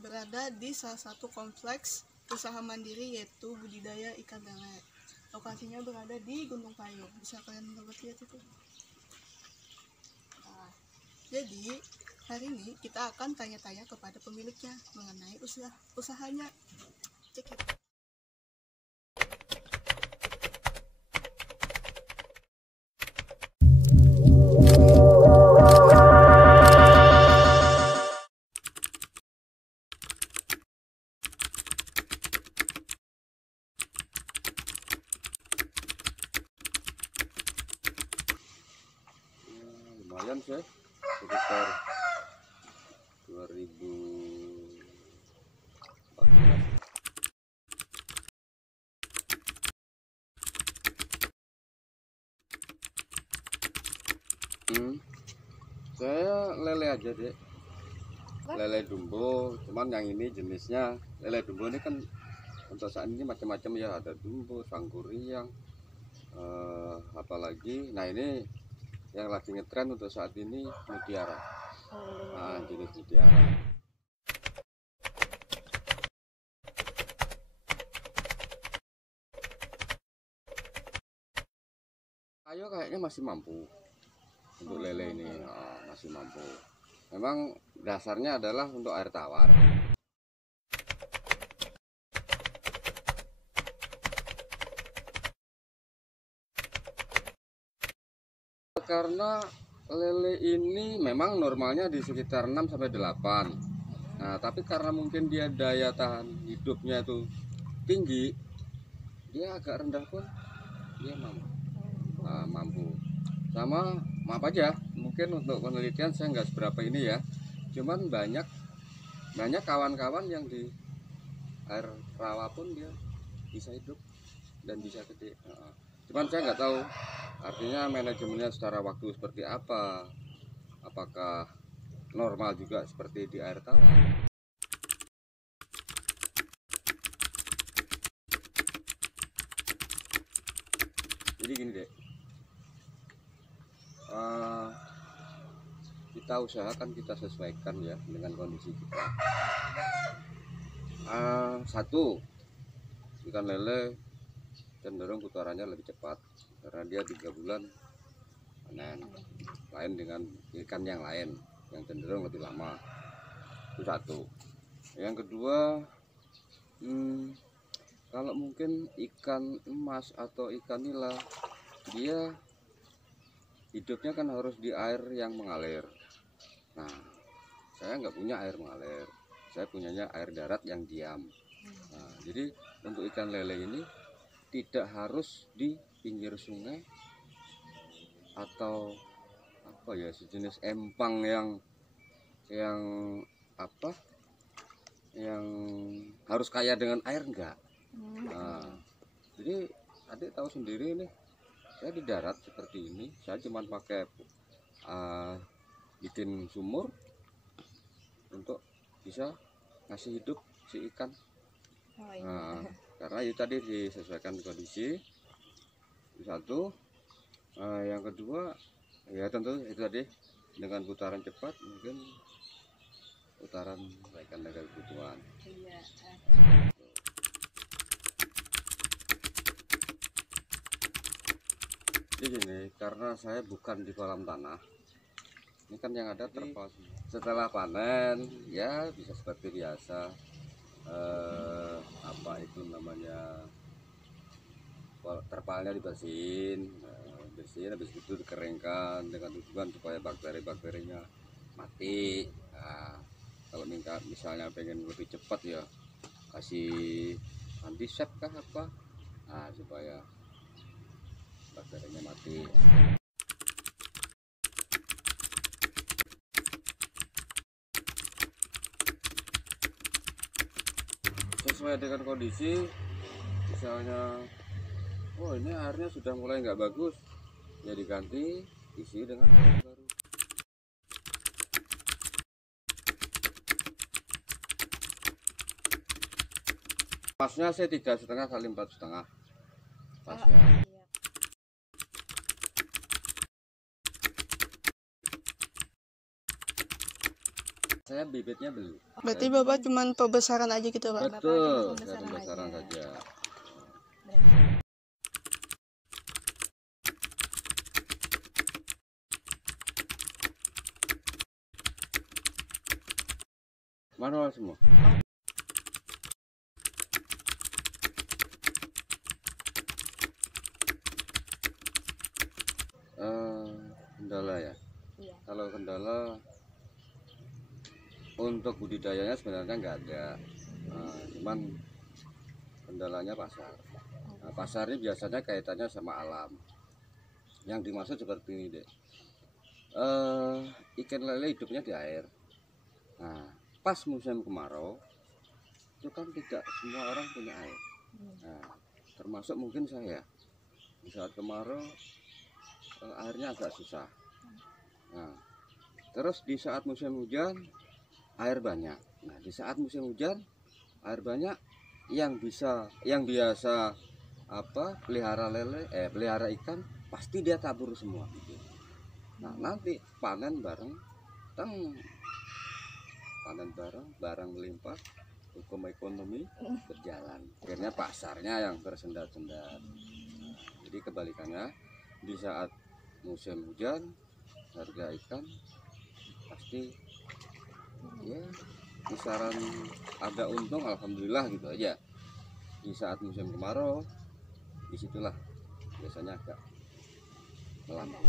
berada di salah satu kompleks usaha mandiri yaitu budidaya ikan lele. Lokasinya berada di Gunung Payung. Bisa kalian lihat itu. Nah, jadi hari ini kita akan tanya-tanya kepada pemiliknya mengenai usahanya. Cek it. Lumayan sih, sekitar 2014. Saya lele aja deh, lele dumbo. Cuman yang ini jenisnya lele dumbo ini kan untuk saat ini macam-macam ya, ada dumbo, sangguriang, apalagi. Nah ini yang lagi ngetren untuk saat ini mutiara. Nah, jenis mutiara. Ayo kayaknya masih mampu untuk lele ini, masih mampu. Memang dasarnya adalah untuk air tawar. Karena lele ini memang normalnya di sekitar 6-8. Nah, tapi karena mungkin dia daya tahan hidupnya itu tinggi, dia agak rendah pun dia mampu. Mampu. Sama maaf aja, mungkin untuk penelitian saya nggak seberapa ini ya. Cuman banyak kawan-kawan yang di air rawa pun dia bisa hidup dan bisa gede. Cuman saya nggak tahu artinya manajemennya secara waktu seperti apa, apakah normal juga seperti di air tawar. Jadi gini deh, kita usahakan, kita sesuaikan ya dengan kondisi kita. Satu, ikan lele cenderung putarannya lebih cepat karena dia 3 bulan panen, lain dengan ikan yang lain yang cenderung lebih lama. Itu satu. Yang kedua, kalau mungkin ikan emas atau ikan nila, dia hidupnya kan harus di air yang mengalir. Nah, saya nggak punya air mengalir, saya punyanya air darat yang diam. Nah, jadi untuk ikan lele ini tidak harus di pinggir sungai atau apa ya, sejenis empang yang apa, yang harus kaya dengan air, enggak. Nah, jadi adik tahu sendiri nih, saya di darat seperti ini, saya cuma pakai bikin sumur untuk bisa ngasih hidup si ikan. Nah, karena itu tadi disesuaikan kondisi. Itu satu. Yang kedua ya tentu itu tadi, dengan putaran cepat mungkin putaran ikan dari kebutuhan. Jadi gini, karena saya bukan di kolam tanah, ini kan yang ada terpal. Setelah panen ya bisa seperti biasa, apa itu namanya, terpalnya dibersihin, habis itu dikeringkan dengan tujuan supaya bakteri-bakterinya mati. Nah, kalau misalnya pengen lebih cepat ya kasih antisep kah apa, nah supaya bakterinya mati. Sesuai dengan kondisi, misalnya oh ini airnya sudah mulai nggak bagus, ya diganti, isi dengan air baru. Pasnya saya 3,5 kali 4,5 pasnya. saya bibitnya beli. Berarti Bapak cuman pembesaran aja gitu, Pak? Betul, Bapak saya cuma pembesaran pembesaran saja. Manual semua. Kendala ya. Iya. Kalau kendala untuk budidayanya sebenarnya nggak ada. Cuman kendalanya pasar. Nah, pasar ini biasanya kaitannya sama alam. Yang dimaksud seperti ini deh. Ikan lele hidupnya di air. Nah, pas musim kemarau itu kan tidak semua orang punya air. Nah, termasuk mungkin saya. Di saat kemarau airnya agak susah. Nah, terus di saat musim hujan air banyak. Nah, di saat musim hujan air banyak, yang biasa pelihara ikan pasti dia tabur semua gitu. Nah, nanti panen bareng, barang melimpah, hukum ekonomi berjalan. Akhirnya pasarnya yang tersendat-sendat. Nah, jadi kebalikannya, di saat musim hujan harga ikan pasti ya kisaran ada untung, alhamdulillah gitu aja. Di saat musim kemarau disitulah biasanya agak melambat.